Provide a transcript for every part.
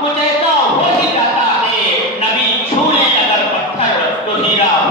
कुछ ऐसा हो ही जाता है, नबी छूने अगर पत्थर तो हीरा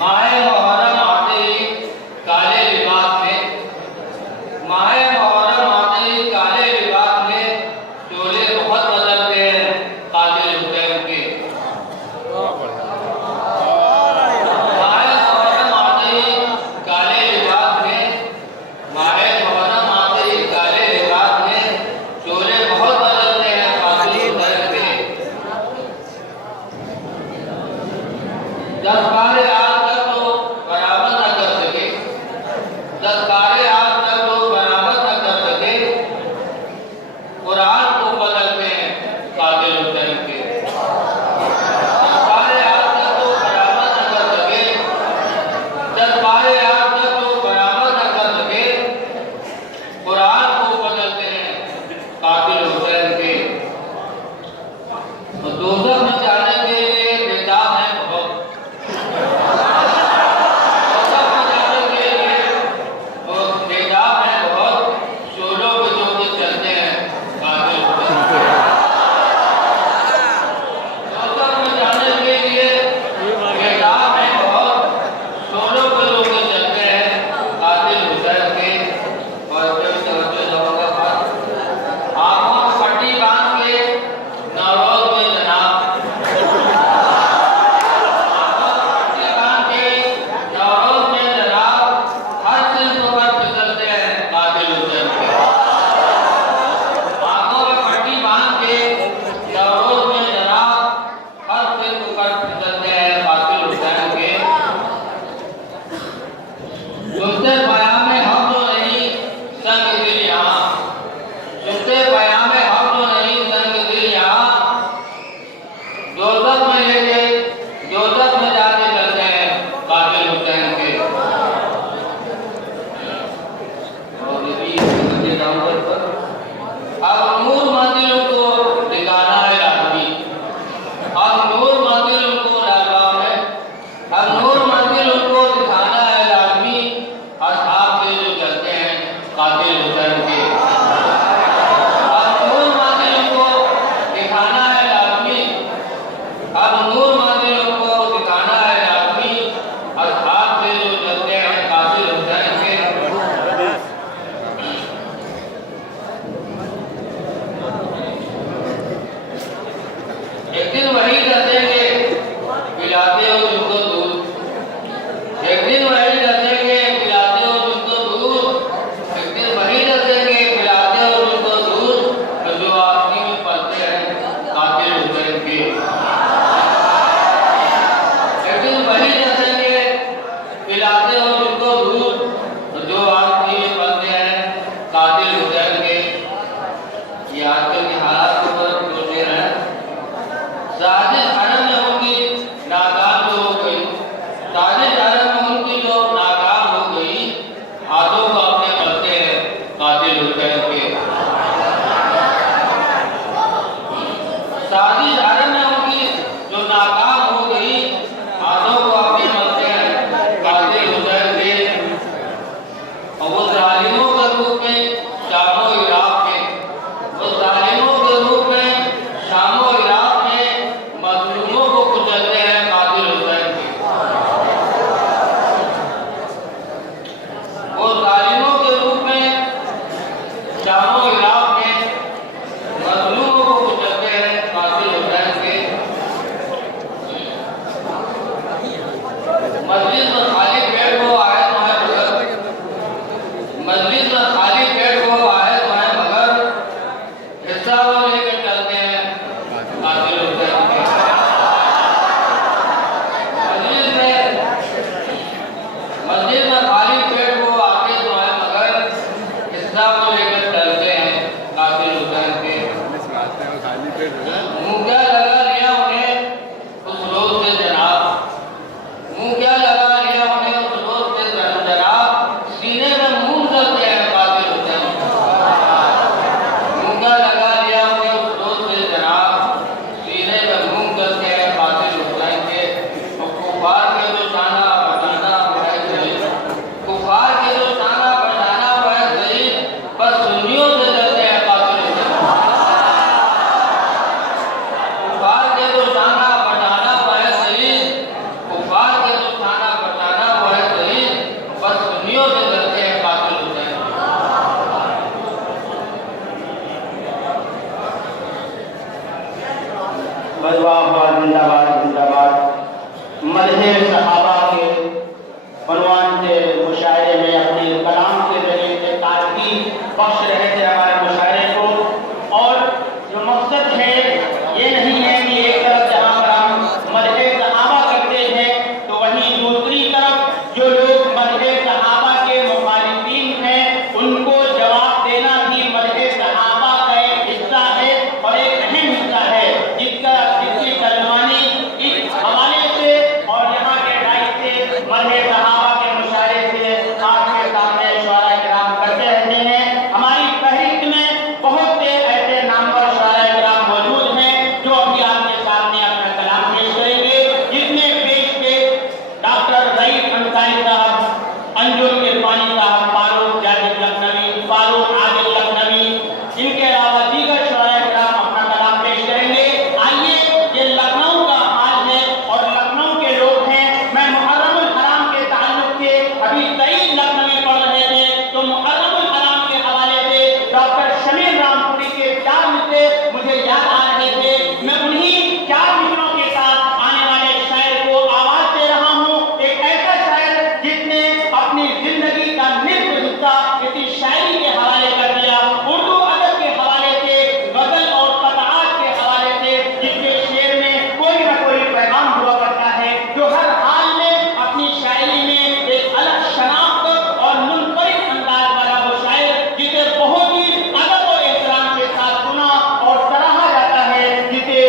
माए मुहर्रम आते ही काले लिबास में, माए मुहर्रम आते ही काले लिबास में चोले बहुत बदलते हैं कातिल हुसैन के। माए मुहर्रम आते ही काले लिबास में, माए मुहर्रम आते ही काले लिबास में चोले बहुत बदलते हैं कातिल हुसैन के। जब काले जो नाकाम हो गई, हाथों को अपने मलते हैं कातिल हुसैन के। मुशायरे में अपने कलाम के जरिए से ताजगी बख्श रहे थे हमारे मुशायरे को। और जो मकसद है ये नहीं है कि एक तरफ जहाँ पर हम मदहे सहाबा करते हैं तो वहीं दूसरी तरफ जो लोग मदहे सहाबा के मुखालिफीन हैं उनको जवाब देना भी मदहे सहाबा का एक हिस्सा है और एक अहम हिस्सा है जिसकी तर्जुमानी इस हवाले से और यहाँ के राय से मदहे सहाबा के मुशायरे से आपके सामने शुआरा किराम करते रहते हैं। हमारी फहरिस्त में बहुत से ऐसे नामवर शुआरा किराम मौजूद हैं जो अभी आपके सामने अपना कलाम पेश करेंगे, जिसमें डॉक्टर रईस अंसारी साहब, अंजुम इरफानी साहब, फारूक जाजिद लखनवी, फारूक आदिल लखनवी, इनके अलावा दीगर शुआरा किराम अपना कलाम पेश करेंगे। आइए, ये लखनऊ का हाल है और लखनऊ के लोग हैं। मैं मुहर्रमुल हराम के ताल्लुक से अभी सईद लखनवी पढ़ रहे थे तो मुहर्रमुल हराम के हवाले से डॉक्टर शमीर रामपुरी के 4 मिसरे मुझे याद आ रहे थे। मैं उन्हीं 4 मिसरों के साथ आने वाले शायर को आवाज दे रहा हूँ। एक ऐसा शायर जिसने अपनी जिंदगी का निस्फ हिस्सा इसी शायरी के हवाले कर दिया, उर्दू अदब के हवाले से, गजल और कताआत के हवाले से, जिसके शेर में कोई न कोई पैगाम हुआ करता है, जो हर हाल में अपनी शायरी में एक अलग शनाख्त और मुनफरिद अंदाज वाला वो शायर जिसे बहुत ही अदब और एहतराम के साथ सुना और सराहा जाता है, जिसे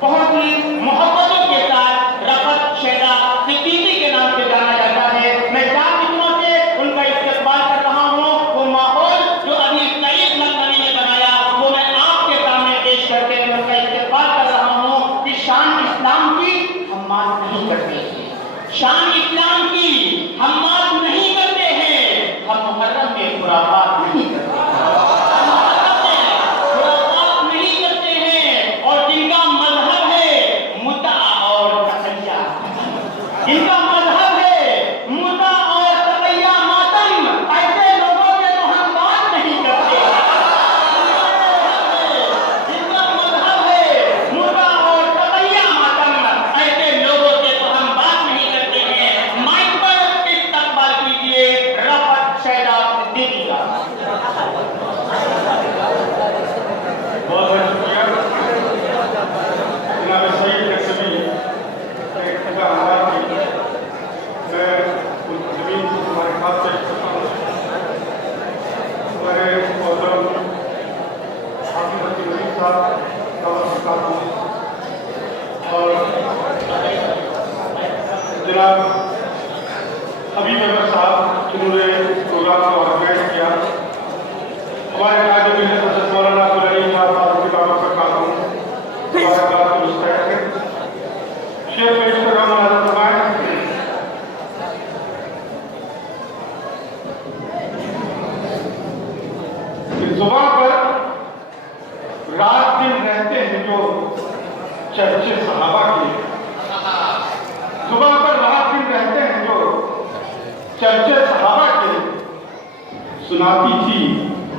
बहुत ही मोहब्बतों के साथ रफत शेदा सिद्दीकी के नाम से जाना जाता है। मैं 4 मिनटों से उनका इस्तेमाल कर रहा हूँ। वो माहौल जो अभी सईद लखनवी ने बनाया वो मैं आपके सामने पेश करके उनका इस्तेमाल कर रहा हूँ कि शान इस्लाम की हम बात नहीं करते हैं, शान इस्लाम की हम बात नहीं करते हैं, हम मुहर्रम में खुराफात नहीं करते खुराफात नहीं करते हैं। और जिनका मजहब है मुता और तकैया, जिनका मजहब है मुता और तकैया मातम, ऐसे लोगों से तो हम बात नहीं करते। जिनका मजहब है मुता और तकैया मातम, ऐसे लोगों से तो हम बात नहीं करते हैं। माइक पर इस्तकबाल कीजिए रफत शैदा सिद्दीकी का। बहुत बहुत शुक्रिया जनाब सईद लखनवी के इब्तिदा अंदाज की। मैं उन ज़मीन को तुम्हारे हाथ से करता हूँ। हमारे मोहतरम हाफिज़ अब्दुल वलीद साहब का हूँ और जनाब हबीब अहमद साहब जिन्होंने प्रोग्राम को ऑर्गेनाइज किया। हमारे राज्य में सदस्य मौलाना अब्दुल अलीम साहब फारूकी बाबा का काम हूँ, हमारे बात को मुस्तैद है। शेर पेश कर रहा हूँ मौलाना फरमाएं। जुबान पर रात दिन रहते हैं जो चर्चे सहाबा के, जुबान पर रात दिन रहते हैं जो चर्चे सहाबा के, सुनाती थी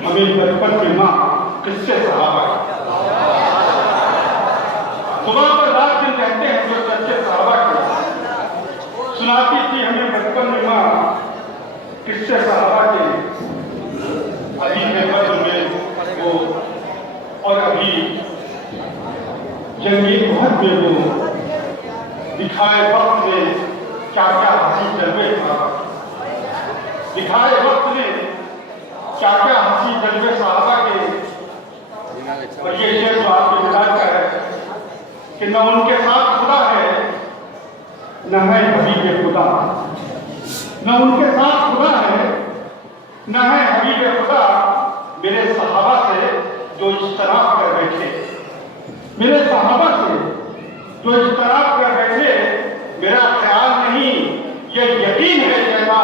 हमें बचपन में माँ किस्से सहाबा के। जुबान पर रात दिन रहते हैं जो चर्चे सहाबा के, सुनाती थी हमें बचपन में माँ किस्से सहाबा के। अभी है बदल में वो और अभी जंगी बहुत में वो दिखाए वक्त ने क्या क्या हंसी जलवे था, दिखाए वक्त ने क्या क्या हंसी जलवे सहाबा के। और ये शेर जो आपके मिजाज का है कि न उनके साथ खुदा है न है हबीब खुदा, न उनके साथ खुदा है न है हबीब खुदा। मेरे सहाबा से जो इश्तराक कर बैठे, मेरे सहाबा से जो इश्तराक कर बैठे, मेरा ख्याल नहीं ये यकीन है जैसा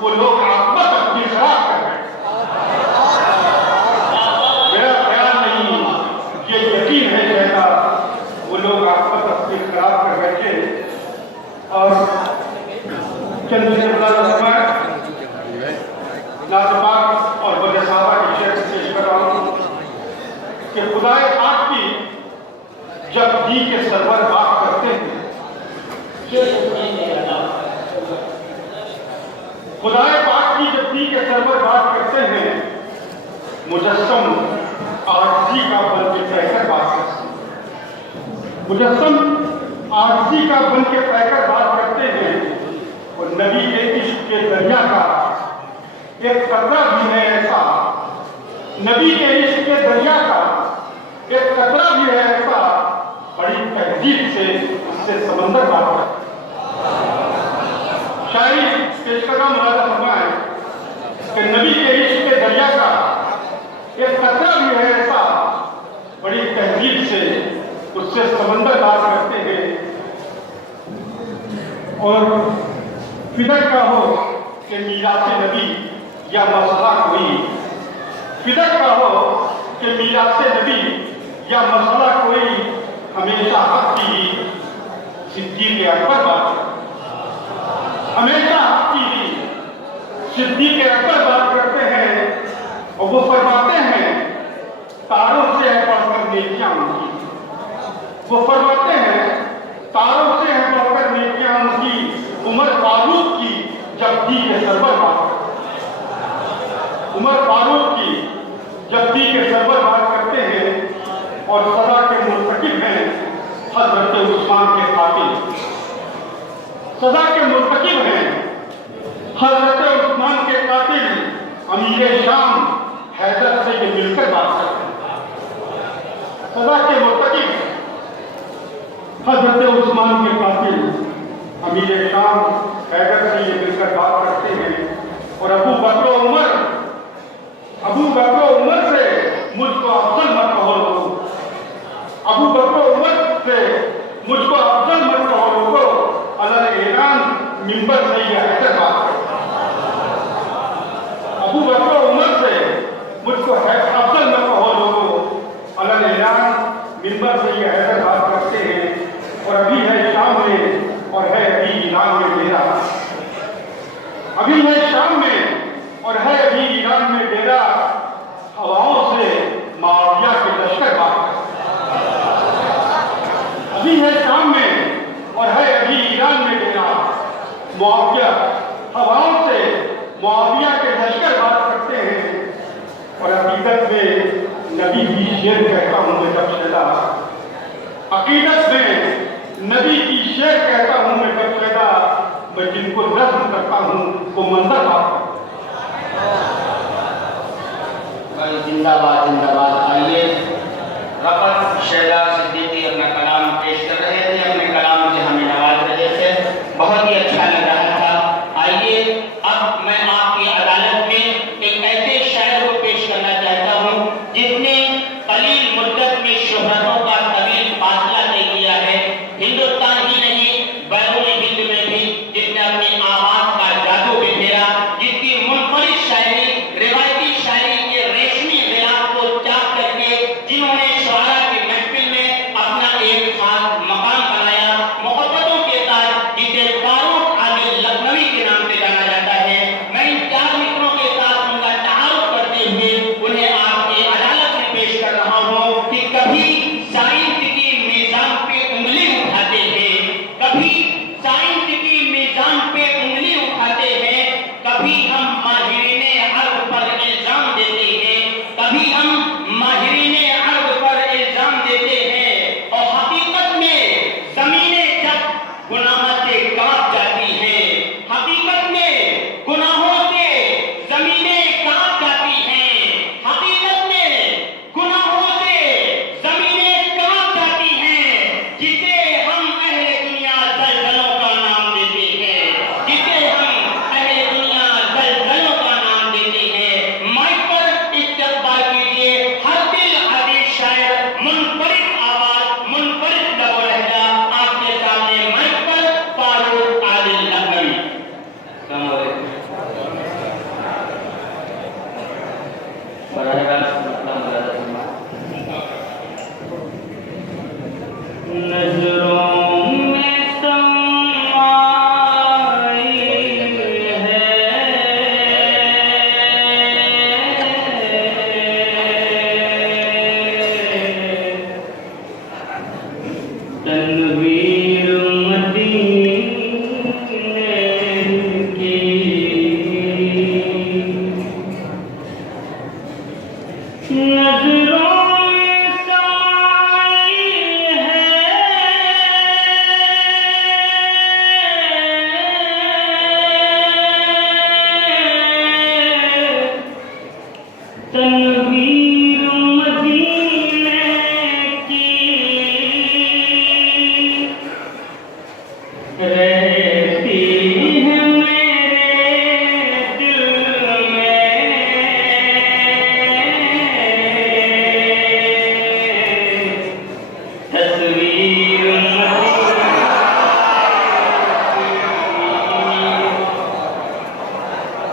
वो लोग आत्मत अपनी शराब कर बैठे। मेरा ख्याल नहीं ये यकीन है जैसा वो लोग आत्मत अपनी शराब कर बैठे। और चंद नाजपाक और बड़े साहबा के शेर पेश कर रहा हूँ कि खुदाए पाक की जब दी के सरवर बात करते हैं खुदाए पाक की जब दी के सरवर बात करते हैं, मुजस्सम आरजी का बन के कहकर बात करते हैं। मुजस्सम आरजी का बन के कहकर बात करते हैं और नबी के इश्क के दरिया का एक कतरा भी है ऐसा, नबी के इश्क के दरिया का एक कतरा भी है ऐसा, बड़ी तहजीब से उससे समंदर बात करते। शायरी पेशकदम मुरादा फरमाए कि नबी के इश्क के दरिया का एक कतरा भी है ऐसा, बड़ी तहजीब से उससे समंदर बात करते हैं। और फिदक का हो कि मीरासे नबी या मसला कोई, फिदक का हो कि मीरासे नबी या मसला कोई, हमेशा हक की सिद्दीक़ अकबर बात, हमेशा हक की सिद्दीक़ अकबर बात करते हैं और वो फरमाते हैं तारों से है बढ़कर नेकियां उनकी, वो फरमाते हैं तारों से है बढ़कर नेकियां उनकी, उमर फारूक की जब दी के सरवर बात, उमर फारूक की जब दी के सरवर बात करते हैं और सदा के मुर्तकिब हैं हजरत उस्मान के कातिल, सदा के मुर्तकिब हैं हजरत उस्मान के कातिल अमीर शाम हैदर से ये मिलकर बात करते हैं। सदा के मुर्तकिब हजरत उस्मान के कातिल अमीर शाम हैदर से ये मिलकर बात करते हैं और अबू बकर उमर से मुझको अफजल मत कहो लोगो, अबू बकर उमर से मुझको अफजल मत कहो लोगो, अलग ऐलान मिंबर से यह हैदर बात करते हैं। अबू बकर उमर से मुझको अफजल मत कहो लोगो, अलग ऐलान मिंबर से यह हैदर बात करते हैं। और अभी है शाम में और है अभी ईरान में डेरा, अभी है शाम में और है अभी ईरान में डेरा, हवाओं से माविया के लश्कर बात करते हैं। अभी है शाम में और है अभी ईरान में डेरा, मुआविया हवाओं से मुआविया के लश्कर बात करते हैं। और हकीकत में नबी की शेर कहता हूं मैं जब पैदा, हकीकत में नबी की शेर कहता हूं मैं जब पैदा, मैं जिनको नज्म करता हूं वो मंजर बात। जिंदाबाद जिंदाबाद। आइए रफ़त शैला सिद्दीकी अपना कलाम पेश कर रहे थे, अपने कलाम से हमें नवाज रहे थे, बहुत ही अच्छा लग रहा था। आइए अब मैं आपकी अदालत में एक ऐसे शायर को पेश करना चाहता हूँ जिसने कलील मुद्दत में शोहरतों का तवील फासला तय किया है, हिंदुस्तान ही नहीं बैरून हिंद में भी जिसने अपनी आवाज का जादू बिखेरा, जिसकी मुनफरिद शायरी रिवायती शायरी के रेशमी गिलाफ को चाक करके जिन्होंने शुआरा की महफिल में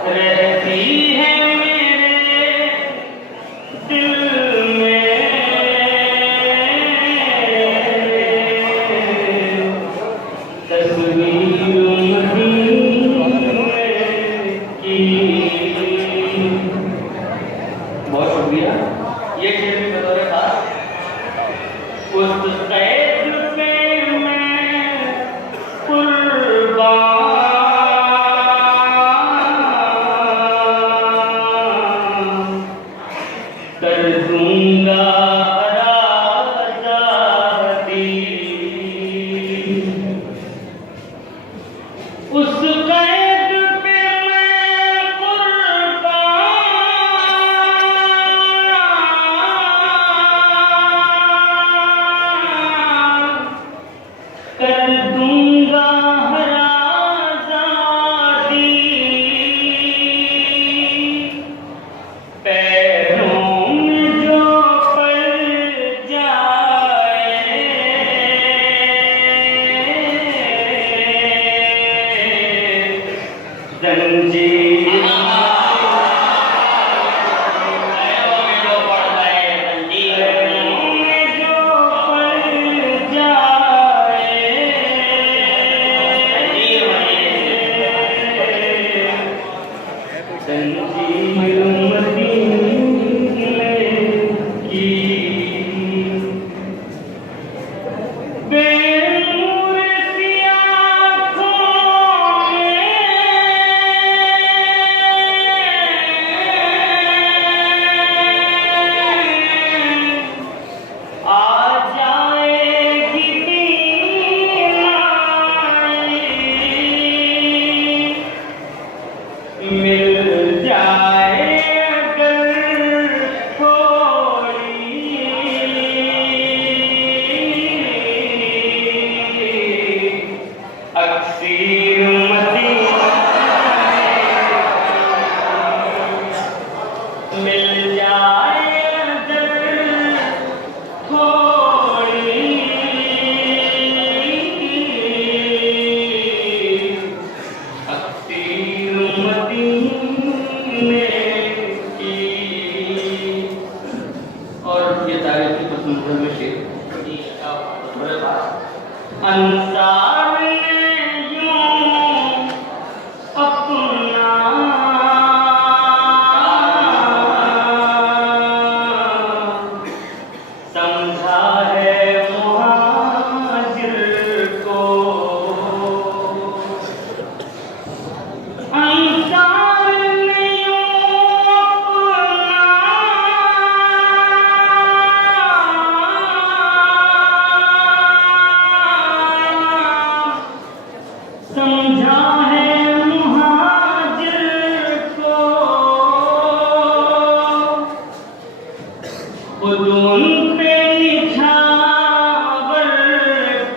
रहती है मेरे दिल में तस्वीर मदीने की। बहुत शुक्रिया। ये शेर भी बतौर खास उस कैद पे मैं कुर्बान कर दूंगा आज़ादी। उस कैद पे मैं कुर्बान कर दूंगा हर आज़ादी। पैरों में जो पड़ जाए जंजीर मिल जाए अगर थोड़ी अक्सीर मदीने मिल जाए अगर थोड़ी अक्सीर मदीने की। और ये तारीफ की पसंद में शेर अंसार ने यूं अपना समझा है मुहाजिर को। अंसार ने यूं अपना समझा है मुहाजिर को। खुद उन पे निछावर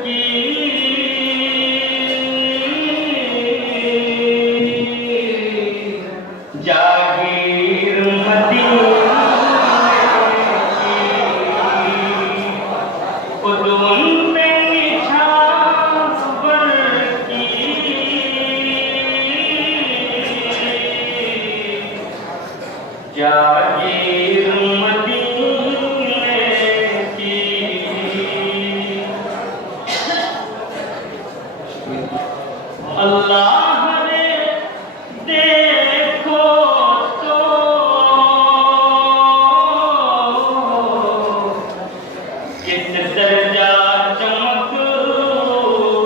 की जागीर मदीने की। खुद उन पे निछावर की जागीर मदीने की। अल्लाह रे देखो तो किस दर्जा चमक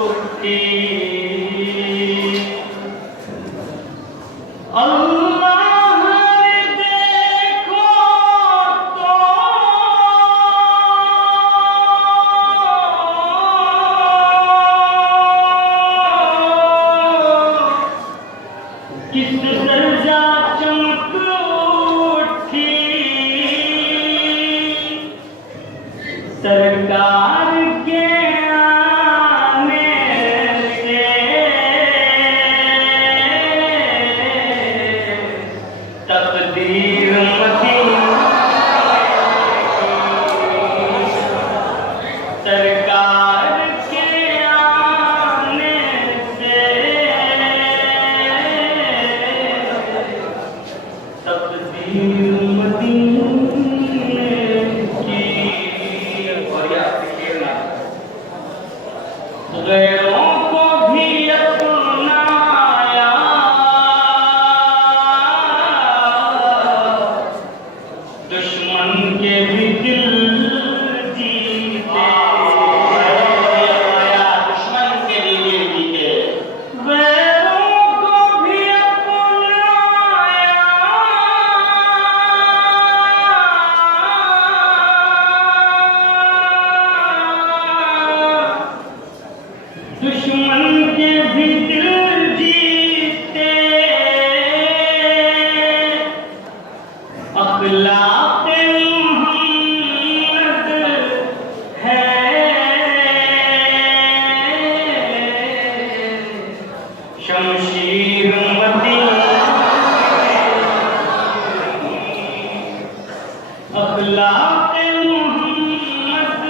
उठी। अल्लाह रे देखो तो किस दर्जा चमक उठी। सरकार के आने से तकदीर मदीने की। सरकार के आने से गैरों को भी अपनाया, दुश्मन के भी दिल जीते, दुश्मन के भी दिल जीते। गैरों को भी अपनाया, दुश्मन के भी दिल जीते, अखलाक़ मोहम्मद है, शमशीर मदीना, अखलाक़ मोहम्मद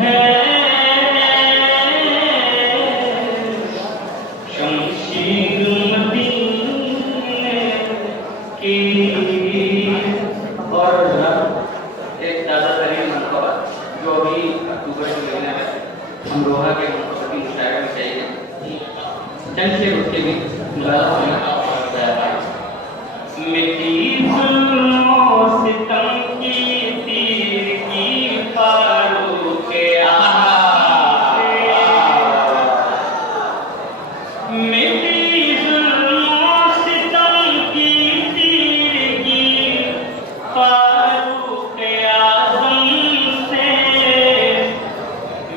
है, शमशीर मदीने की। और एक ताज़ा तरीन मनक़बा जो अभी अक्टूबर के महीने में अमरोहा के मुस्तकिल मुशायरे में चाहिए, चंद शेर उसके भी मुलाज़ा होने का बताया। मिट्टी जुल्मों सितम की तीर की फारूक़ मिट्टी जुल्मों सितम की तीरगी, फारूक़ आज़म से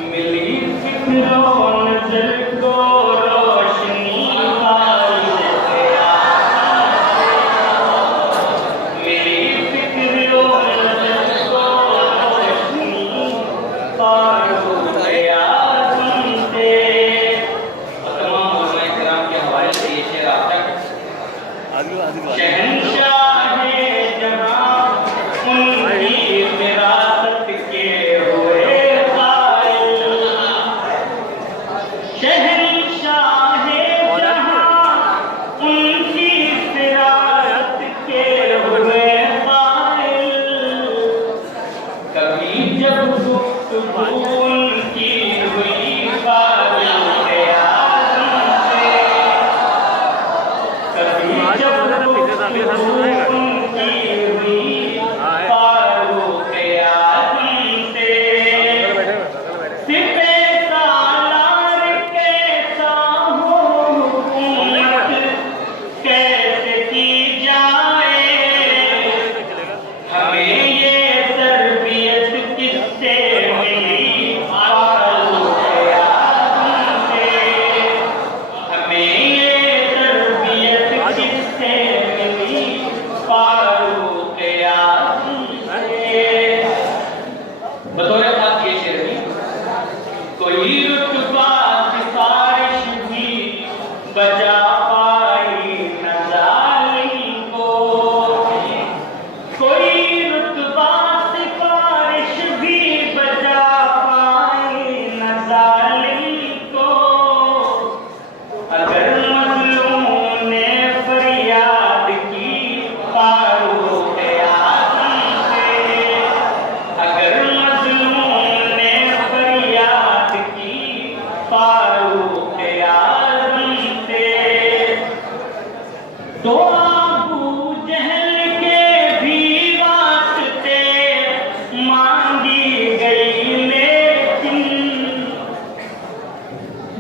मिली फिक्रो नज़र को रोशनी, फारूक़ आज़म से मिली फिक्रो नज़र को रोशनी, फारूक़ आज़म से। शहंशाहे जहां उनकी विरासत के हुए कायल, शहंशाहे जहां उनकी विरासत के हुए कायल। कभी जब गुफ्तगू उनकी हुई फारूक़ आज़म से, कभी जब उनकी हुई फारूक़ आज़म से, सिपे सालार कैसा हो हुकूमत कैसे की जाए, हमें ये तरबियत किससे मिली फारूक़ आज़म से, हमें ये तरबियत किससे मिली फारूक़ आज़म से। बतौर खास ये शेर भी, कोई रुतबा सिफारिश भी बचा पाई न जालिम को, कोई रुतबा सिफारिश भी बचा पाई न जालिम को। अगर मज़लूम ने फरियाद की फारूक़ आज़म से, अगर मज़लूम ने फरियाद की फारूक़ आज़म से, तो अबू जहल के भी वास्ते मांगी गई, लेकिन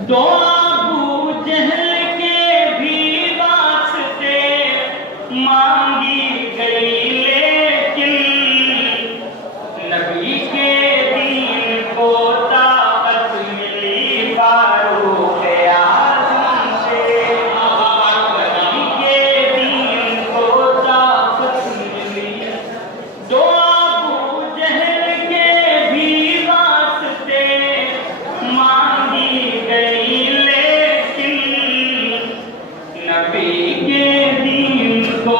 दो अबू जहल के भी वास्ते मांगी गई, लेकिन नबी के दीन को ताकत मिली फारूक़ आज़म से, नबी के दीन को ताकत मिली। दो अबू जहल के भी वास्ते मांगी गई, लेकिन नबी के दीन को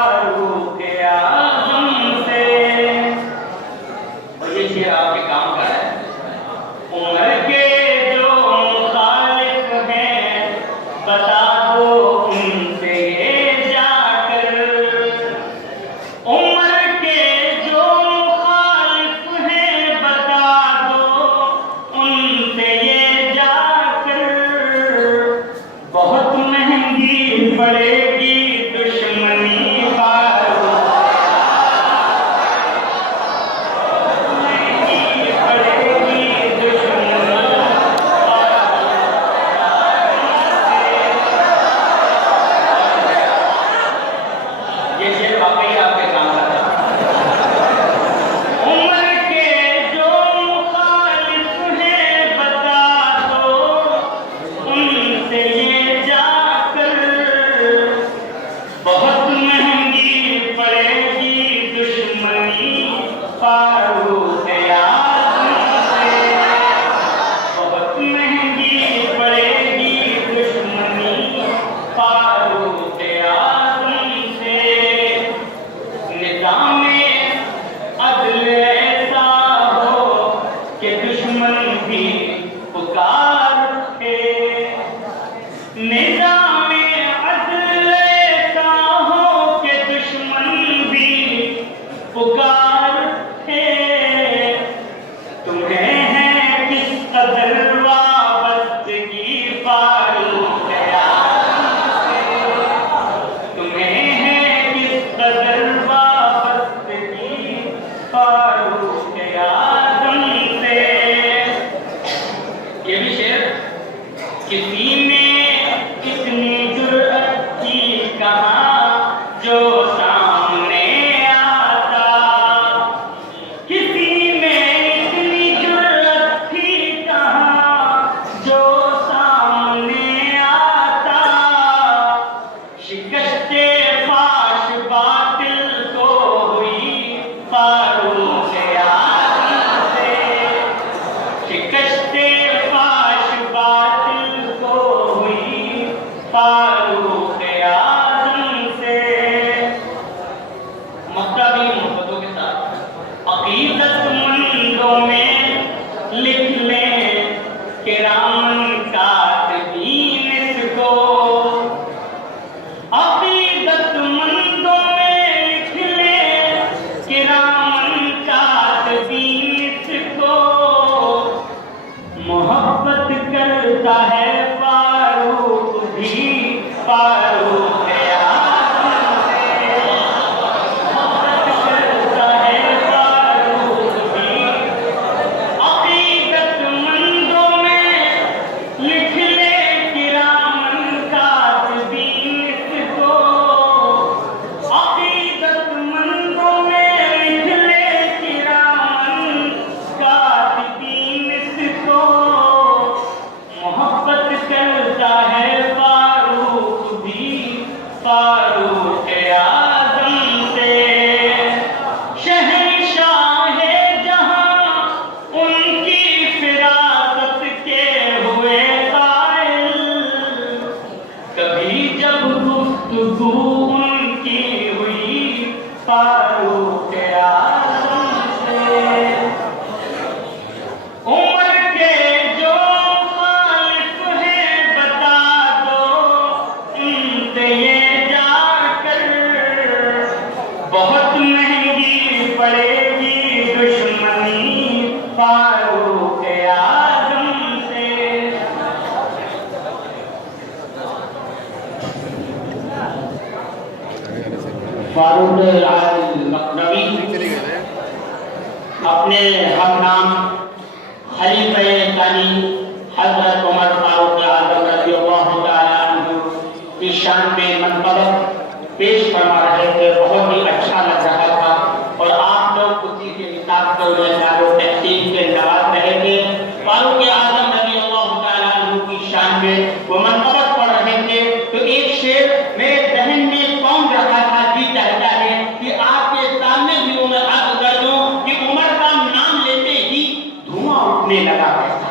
फारूक आज़म से। और ये शेर आपके काम का है। उम्र के जो मुखालिफ हैं बता दो उनसे ये जाकर। उम्र के जो मुखालिफ हैं बता दो उनसे ये जाकर। बहुत महंगी पड़ेगी दुश्मनी फारूक। महंगी पड़ेगी दुश्मनी ये शेर वाकई आपके काम का है। उम्र के जो मुखालिफ हैं बता दो उनसे ये जाकर। बहुत महंगी पड़ेगी दुश्मनी फारूक आज़म से। बहुत महंगी पड़ेगी दुश्मनी फारूक आज़म से। निज़ाम अदल ऐसा हो कि दुश्मन भी पुकार उठे। निज़ाम अदल ऐसा हो कि दुश्मन भी पुकार उठे। तुम्हें है किस कदर वाबस्तगी फारूक आज़म से। तुम्हें है किस कदर वाबस्तगी फारूक आज़म से। ये भी शेर किसी ने इतनी जुर्अत की कहा जो सामने आता। किसी ने इतनी जुर्अत की कहा जो सामने आता। शिकस्ते फाश बातिल को हुई फारूक आज़म से। शिकस्ते फाश बातिल को हुई फारूक आज़म से। मक्तबी मोहब्बतों के साथ अकीदतमंदों में लिख लें किरामन कातिबीन इसको। अकीदतमंदों में लिख लें किरामन कातिबीन इसको। मोहब्बत करता है फारूक भी फारूक आज़म से। मोहब्बत करता है फारूक भी। अकीदतमंदों में लिख ले किरामन कातिबीन इसको। अकीदतमंदों में लिख ले किरामन कातिबीन इसको। मोहब्बत करता है फारूक भी फारूक आज़म से। शहंशाहे जहां उनकी फिरासत के हुए कायल। कभी जब गुफ्तगू उनकी हुई फारूक आज़म से। उम्र के जो मुखालिफ हैं बता दो उनसे ये जाकर। बहुत महंगी पड़ेगी दुश्मनी फारूक आज़म से। फारूक आज़म मकनवी अपने हम नाम खलीफे तानी हजरत उमर फारूक आज़म रज़ियल्लाहु तआला अन्हु की शान में मनक़बत पेश फरमा रहे थे। बहुत ही अच्छा लग रहा था और आप लोग उसी के हिसाब से उन्हें दारो तहसीन से नवाज रहे थे। फारूक आज़म रज़ियल्लाहु तआला अन्हु की शान में वो मनक़बत पढ़ रहे थे तो एक शेर मेरे ज़हन में कौन रहा था। जी चाहता है कि आपके सामने भी मैं अर्ज़ कर दूं कि उमर का नाम लेते ही धुआं उठने लगा कैसा।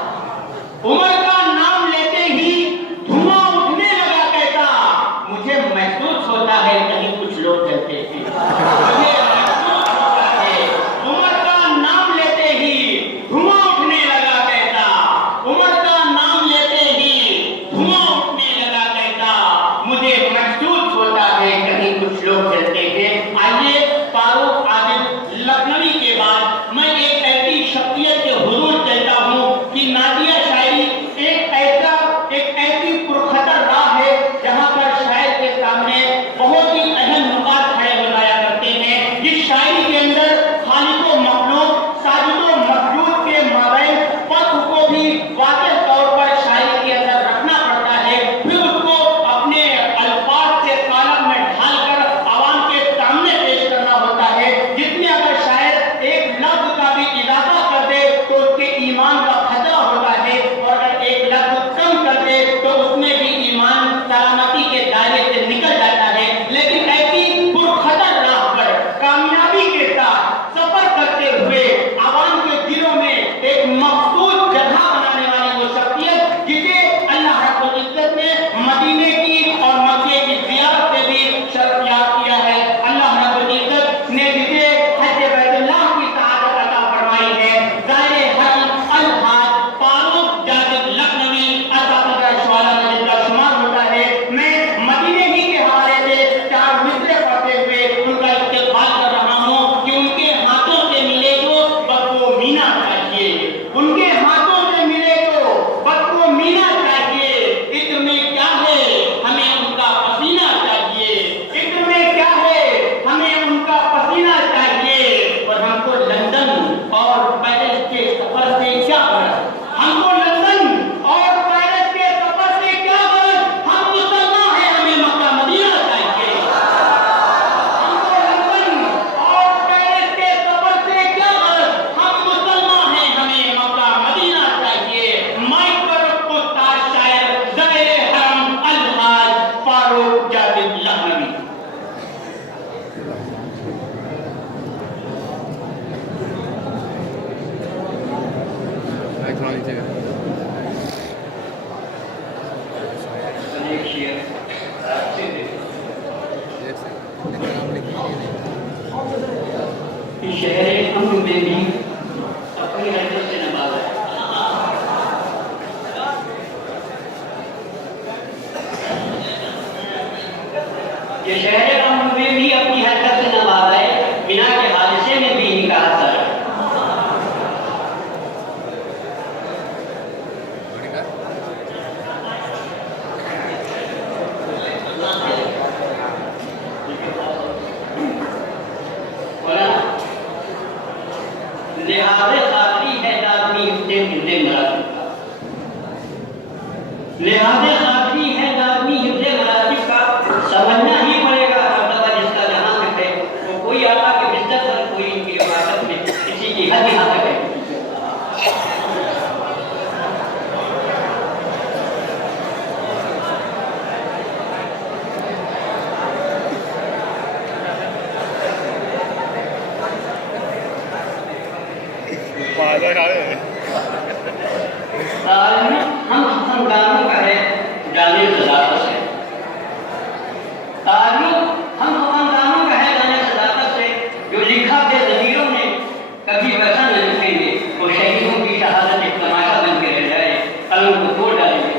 उमर का नाम लेते ही धुआं उठने लगा कैसा। मुझे महसूस होता है कहीं कुछ लोग लोग चलते थे। आइए फारूक आदिल लखनवी के बाद मैं एक ऐसी शख्सियत के हुजूर चलता हूँ कि नादिया शायरी एक ऐसी पुरखतर राह है जहाँ पर शायर के सामने बहुत ही अहम नुकात खड़े हो जाया करते हैं। इस शायरी के अंदर खालिक व मखलूक, साजिद व मखलूक के माबैन फर्क को भी वाज़ेह तौर पर शायरी के अंदर रखना पड़ता है। फिर उसको अपने अल्फाज से कालम में ढालकर आवाम के सामने पेश करना होता है। जिसमें अगर शायर एक लफ्ज का भी इजाफा कर दे तो उसके ईमान का खतरा होता है, और अगर एक लफ्ज कम कर दे तो उसमें भी ईमान सलामती के दायरे से निकल जाता है। लेकिन ऐसी पुरखतर राह पर कामयाबी के साथ सफर करते हुए आवाम के दिलों में एक मखसूस जगह बनाने वाली वो शख्सियत जिसे अल्लाह रब्बुल इज्जत ने मदीने की और मक्के की ज़ियारत से भी शर्फयाब किया है। अल्लाह रब्बुल इज्जत ने जिसे हज बैतुल्लाह की सआदत अता फरमाई है। ज़ाहिर हज अल-हाज फारूक जादिद लखनवी असातिज़ा शुआरा में जिनका शुमार होता है। मैं मदीने ही के हवाले से 4 मिसरे पढ़ते हुए उनका इस्तेक़बाल कर रहा हूँ कि उनके हाथों से मिले तो बस वो मीना चाहिए, उनके हाथों से मिले तो बस वो मीना चाहिए। इत्र में क्या है हमें उनका पसीना चाहिए, इत्र में क्या है हमें उनका पसीना चाहिए। और हमको लंदन और पेरिस के सफर से क्या गरज, हमको लंदन और पेरिस के सफर से क्या गरज, हम मुसलमान हैं हमें मक्का मदीना चाहिए। हमको लंदन और पेरिस के सफर से क्या गरज, हम मुसलमान हैं हमें मक्का मदीना चाहिए। माइक पर उस्ताद शायर ज़ाहिर हरम अल-हाज फारूक जादिद लखनवी। थोड़ा नीचे कर। एक शेर अच्छे से एक सेकंड इनका नाम लिखिए। कि शहर अम्न में भी अपनी हरकत से नवाजा है। ये शहर अम्न में भी अपनी हरकत से नवाजा है, बिना के हादसे में भी इनका असर है। लिहाज़े खातरी है लाज़मी उससे मुझे मरासिब का, लिहाज़े खातरी है लाज़मी मुझे मरासिब का, समझना ही पड़ेगा मर्तबा जिसका जहाँ तक है। तो कोई आका के बिस्तर पर, कोई इनकी इबादत में किसी की हद यहाँ तक है। हम खानदानों का है जाने सदाकत से, ताल्लुक हम खानदानों का है जाने सदाकत से। जो लिखा है ज़मीरों ने कभी वैसा न लिखेंगे, वो शहीदों की शहादत एक तमाशा बन के रह जाए, कलम को तोड़ डालेंगे।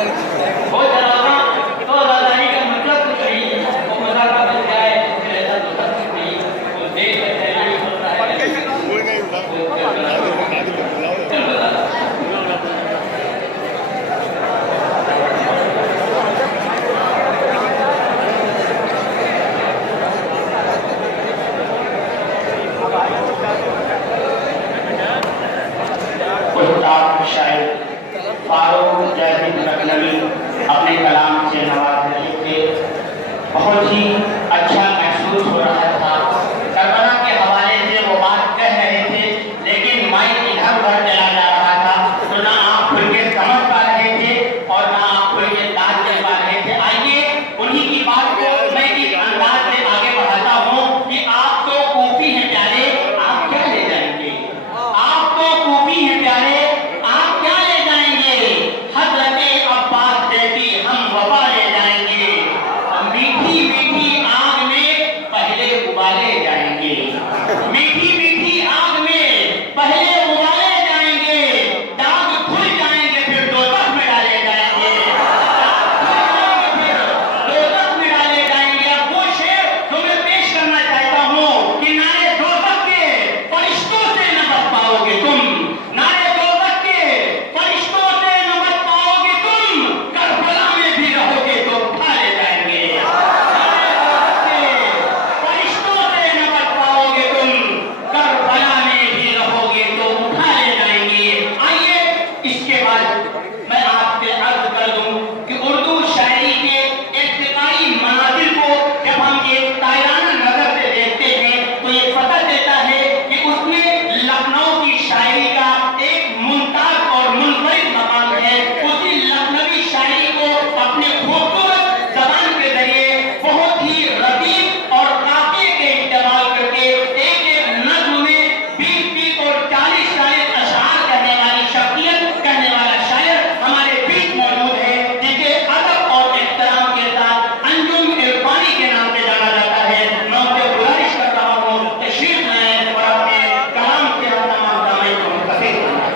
हो डरावना तो अदाकारी का मतलब कुछ नहीं, वो मजा का मिल जाए फिर ऐसा तो कुछ नहीं, वो देख लेते हैं यही होता है। शायद फारूक जैद लखनवी अपने कलाम से नवाज रहे थे। बहुत ही अच्छा महसूस हो रहा था। करबला के हवाले से वो बात कह रहे थे, लेकिन माइक इधर उधर चला जा रहा था, तो ना आप खुल के समझ पा रहे थे और ना आप खुल के बात कर पा रहे थे। आइए उन्हीं की बात को मैं इस अंदाज से आगे बढ़ाता हूँ कि आप तो कूफी हैं प्यारे, आप क्या ले जाएंगे? आप तो कूफी हैं प्यारे, आप क्या ले जाएंगे? हज़रत अब्बास जैसी हम वफा ले जाएंगे। मीठी मीठी आग में पहले उबाले जाएंगे, मीठी मीठी आग में पहले उबाले जाएंगे, दाग खुल जाएंगे फिर दोज़ख में डाले जाएंगे, फिर दोज़ख में डाले जाएंगे। अब वो शेर तुम्हें पेश करना चाहता हूँ कि नारे दोज़ख के फरिश्तों से न बच पाओगे तुम, नारे दोज़ख के फरिश्तों से न बच पाओगे तुम, करबला में भी रहोगे तो उठा ले जाएंगे। फरिश्तों से न बच पाओगे तुम, करबला में भी रहोगे तो उठा ले जाएंगे। आइए इसके बाद मैं आपसे अर्ज कर दूं कि उर्दू शायरी के इर्तिकाई मनाजिर को जब हम एक तायराना नजर से देखते हैं तो ये पता चलता है कि उसमें लखनऊ की शायरी का एक मुमताज और मुनफरिद मकाम है। उसी लखनवी शायरी को अपने खूबसूरत जबान के जरिए बहुत ही रदीफ और काफिये के इस्तेमाल करके एक एक नज्म में 20-20 और 40-40 अशआर कहने वाली शख्सियत, कहने वाला शायर हमारे बीच मौजूद है, जिसे अदब और एहतराम के साथ अंजुम इरफानी के नाम से जाना जाता है। मैं उनसे गुजारिश कर रहा हूँ तशरीफ लाएं और अपने कलाम से हम तमाम सामईन को मुस्तफीद बनाएं।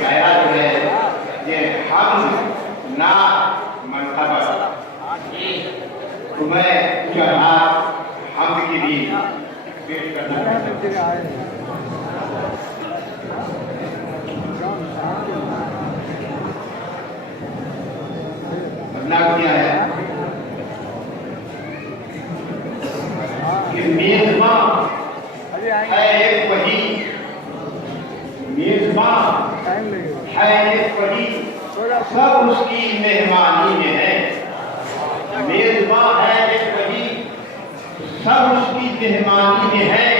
मेरा जो है ये हम ना मरतबा तो मैं चढ़ा हम की भी पेश करना चाहता हूं। मतलब क्या है कि मेजबान है एक वही, मेजबान है एक वही, सब उसकी मेहमानी में है। मेजबान है एक वही, सब उसकी मेहमानी में है।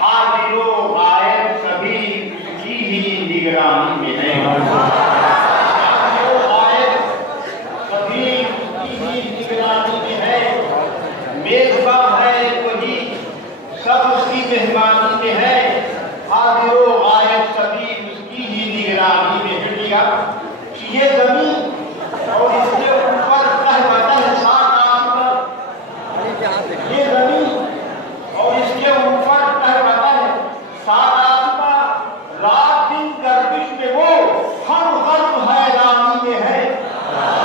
हाजिरो गायब सभी उसकी ही निगरानी में है। हाजिरो गायब सभी उसकी ही निगरानी में है। मेजबान है एक वही, सब उसकी मेहमानी में है। हाजिरो गायब सभी उसकी ही निगरानी में है। ये जमीन और इसके ऊपर कहबतन सात आसमान, ये जमीन और इसके ऊपर कहबतन सात आसमान, रात दिन गर्दिश में वो हम गर्द हैरानी में है।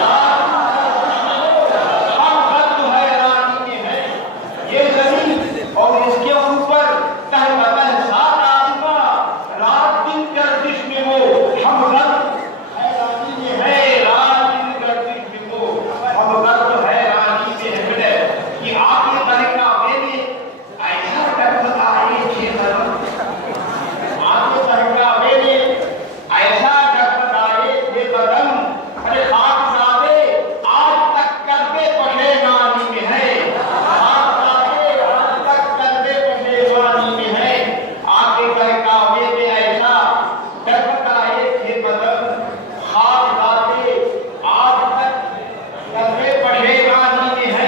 रात दिन गर्दिश में वो हम गर्द हैरानी में है। ये जमीन और इसके ऊपर कहबतन सात आसमान, रात दिन गर्दिश में वो हम गर्द हैरानी में है। रात दिन गर्दिश में वो हम गर्द हैरानी में है। कि आपके तरीका में ऐसा टकराए छे बदन, आपके तरीका में ऐसा टकराए छे बदन, अरे खाक सादे आज तक करते परेशानी में है। खाक सादे आज तक करते परेशानी में है। आपके तरीका में ऐसा टकराए छे बदन, खाक सादे आज तक करते परेशानी में है।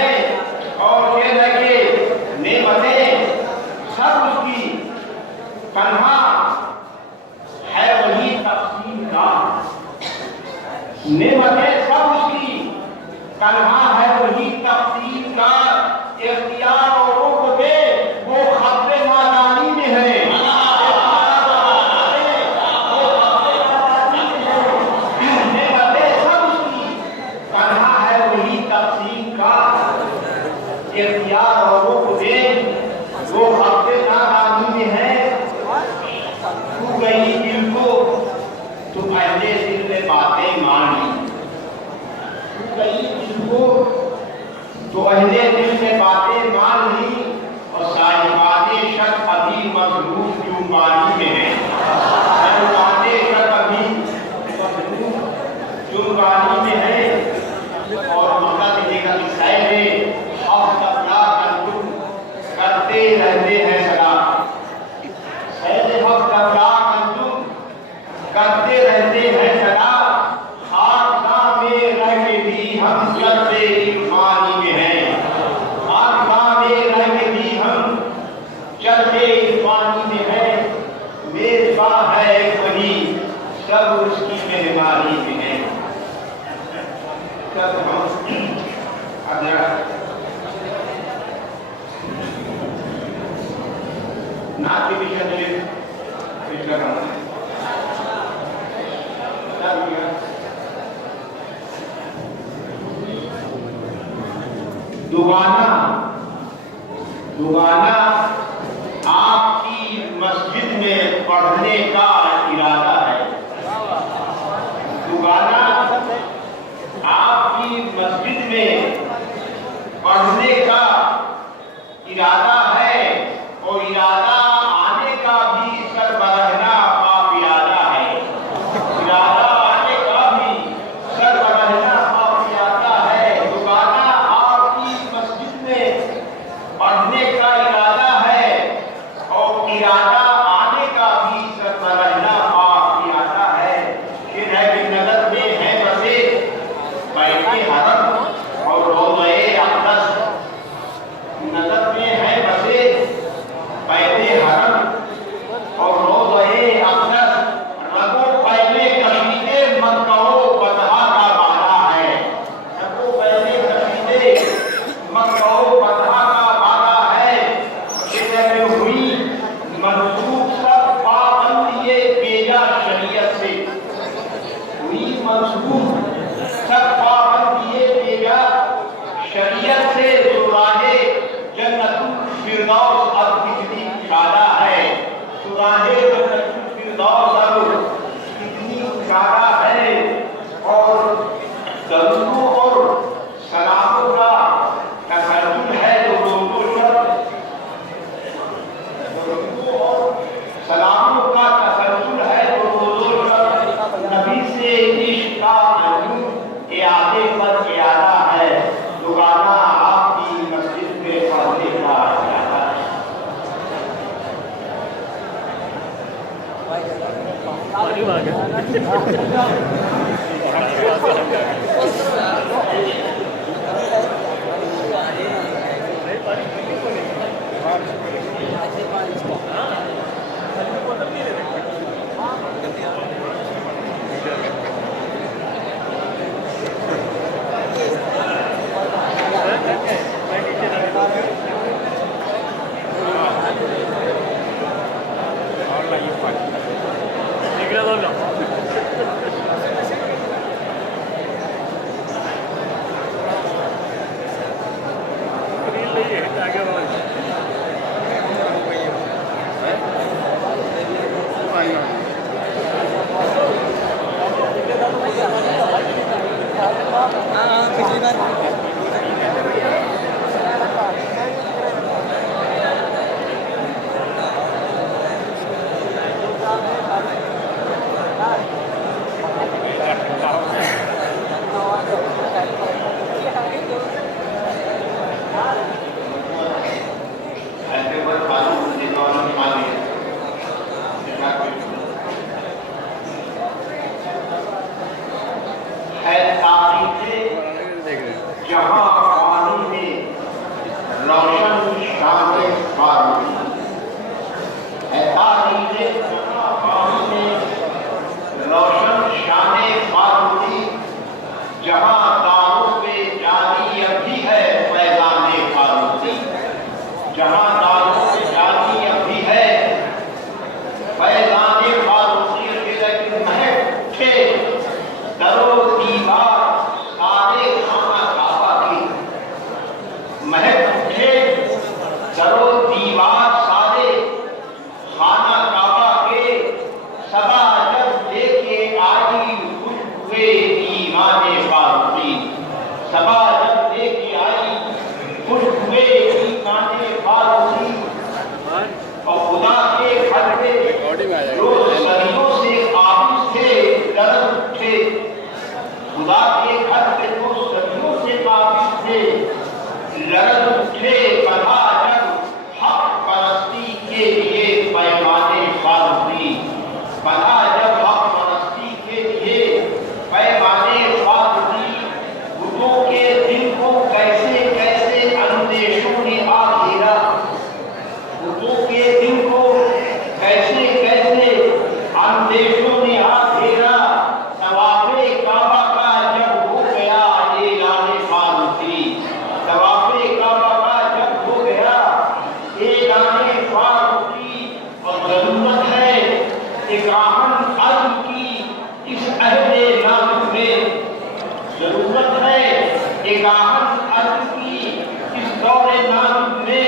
इख्तियार औरों को दे, वो अपने नादानी में है। तू गई दिल को तो पहले दिल में बातें मान ली, तू गई दिल को तो पहले दिल में बातें मान ली, और साहिबाने शक अभी मजबूर जुम्बानी में है, साहिबाने शक अभी मजबूर जुम्बानी में है। और मौका मिलेगा कि शायरे हफ्ता करते रहते हैं सदा, शायरे हफ्ता करते रहते हैं सदा, खारसा में रह के भी हम चलते पानी में हैं, खारसा में रह के भी हम चलते पानी में हैं। मेजबां है वही सब उसकी मेहरबानी में है। तब हम नाट्य विषय दुगाना दुगाना आपकी मस्जिद में पढ़ने का इरादा है। दुगाना आपकी मस्जिद में पढ़ने का इरादा है, और इरादा आने का भी सरबराहना पाक इरादा है। इरादा आने का भी सरबराहना पाक इरादा है। दुगाना आपकी मस्जिद में पढ़ने का इरादा है, और इरादा आने का भी सरबराहना पाक इरादा है। फिर है कि नजर में है बसे बैठे हरम और रोज़े अक़दस, नजर में है बसे बैठे हरम और रोज़े अक़दस। रगो पहले कशीदे मक्का बतहा का वादा है, रगो पहले कशीदे मक्का बतहा का वादा है। इसमें हुई मंसूख सब पाबंदी बेजा शरीयत से, हुई मंसूख सब पाबंदी बेजा शरीयत से। सुराहे जन्नतुल फिरदौस अब कितनी शादा है, सुराहे जन्नतुल फिरदौस अब कितनी शादा है। और दरूदों और सलामों का तसल्सल है तो दोनों शब्द, दरूदों और सलामों का तसल्सल है तो दोनों शब्द। नबी से इश्क का मजनून इयादे पर इयादा है। दुगाना आपकी मस्जिद में पढ़ने का इरादा है। पिछली बार लड़त उठे बधा जब हक परस्ती के लिए पैमाने फारूकी, बधा जब हक परस्ती के लिए पैमाने फारूकी, बुतों के दिल को कैसे कैसे अंदेशों ने आ घेरा, बुतों के दिल को कैसे कैसे अंदेशों ने आ घेरा, तवाफ़े काबा का जब हो गया ऐलान फारूकी, तवाफ़े काबा का जब हो गया ऐलान फारूकी, और जरूरत है एक आहन अज़्म की इस अहदे नाज़ुक में, जरूरत है एक आहन अज़्म की इस दौरे नाज़ुक में।